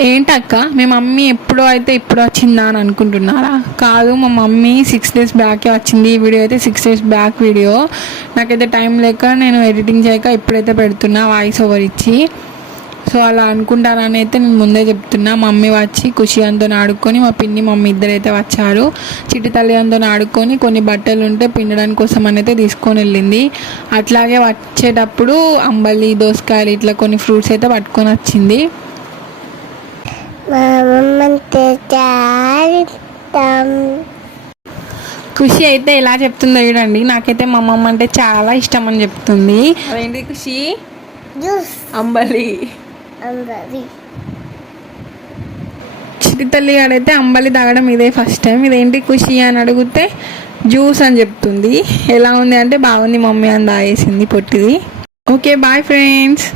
ఏంటక్క మీ మమ్మీ ఎప్పుడో అయితే ఇప్పుడు వచ్చిందా అని అనుకుంటున్నారా? కాదు, మా మమ్మీ 6 days బ్యాకే వచ్చింది. ఈ వీడియో అయితే 6 days బ్యాక్ వీడియో. నాకైతే టైం లేక నేను ఎడిటింగ్ చేయక ఇప్పుడైతే పెడుతున్నా వాయిస్ ఓవర్ ఇచ్చి. సో అలా అనుకుంటారని అయితే నేను ముందే చెప్తున్నా. మమ్మీ వచ్చి ఖుషి అంతో ఆడుకొని, మా పిన్ని మమ్మీ ఇద్దరైతే వచ్చారు. చిట్టి తల్లి అంతో ఆడుకొని కొన్ని బట్టలు ఉంటే పిండడానికి కోసం అని అయితే తీసుకొని వెళ్ళింది. అట్లాగే వచ్చేటప్పుడు అంబలి, దోసకాయలు ఇట్లా కొన్ని ఫ్రూట్స్ అయితే పట్టుకొని వచ్చింది. ఖుషి అయితే ఎలా చెప్తుందో చూడండి. నాకైతే మా అమ్మమ్మ అంటే చాలా ఇష్టం అని చెప్తుంది. అదేంటి ఖుషి? అంబలి. చిట్టి తల్లి గాడైతే అంబలి తాగడం ఇదే ఫస్ట్ టైం. ఇదేంటి ఖుషి అని అడిగితే జ్యూస్ అని చెప్తుంది. ఎలా ఉంది అంటే బాగుంది మమ్మీ అని తాగేసింది పొట్టిది. Okay bye friends.